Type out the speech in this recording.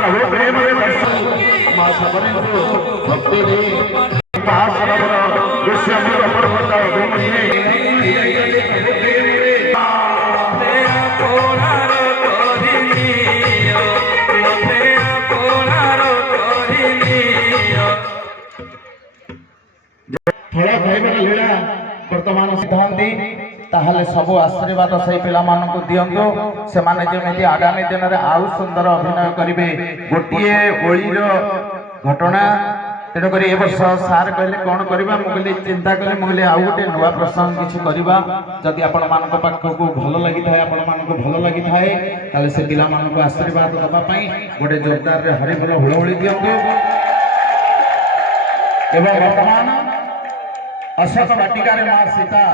प्रभु प्रेम मां सबने भक्ति दृश्य फल खाइबार लीला वर्तमान सिद्धांत ताहले सब आशीर्वाद से पिला मानक दियंतु से माने जेमिति आगामी दिन में आउ सुंदर अभिनय करिवे गोटिए ओळीर घटना तेणुक ए वर्ष सार कहले कौन करवा मुझे चिंता कली मुझे आउ गोटे नुआ प्रसंग किसी करवा जदि आपण मानक पाखक भल लगी थाए आपण मानक भल लगी थाए ताले से पिला मानक आशीर्वाद दबा पई गोटे जोरदार रे हरि बोल हुळहुळी दियंतु एवं वर्तमान अशोक वाटिका रे मां सीता